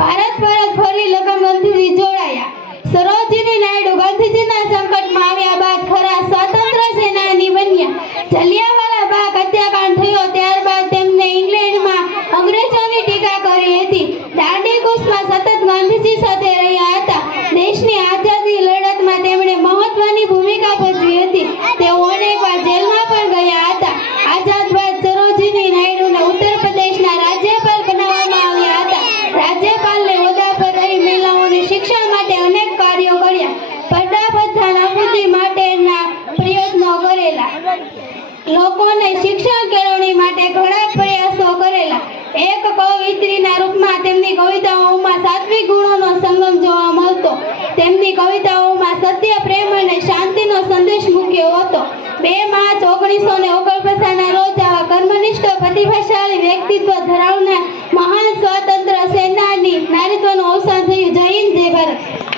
भारत લોકોને શિક્ષણ કેળવણી માટે ઘણા પ્રયાસો કરેલા. એક કવિત્રીના રૂપમાં તેમની કવિતાઓમાં સાત્વિક ગુણોનો સંગમ જોવા મળતો. તેમની કવિતાઓમાં સત્ય, પ્રેમ અને શાંતિનો સંદેશ મૂક્યો હતો. બે માર્ચ ઓગણીસો ને ઓગણપચાસના રોજ આવા કર્મનિષ્ઠ, પ્રતિભાશાળી વ્યક્તિત્વ ધરાવનાર મહાન સ્વાતંત્ર્ય સેનાની નારીત્વનું અવસાન થયું. જય હિન્દ, જય ભારત.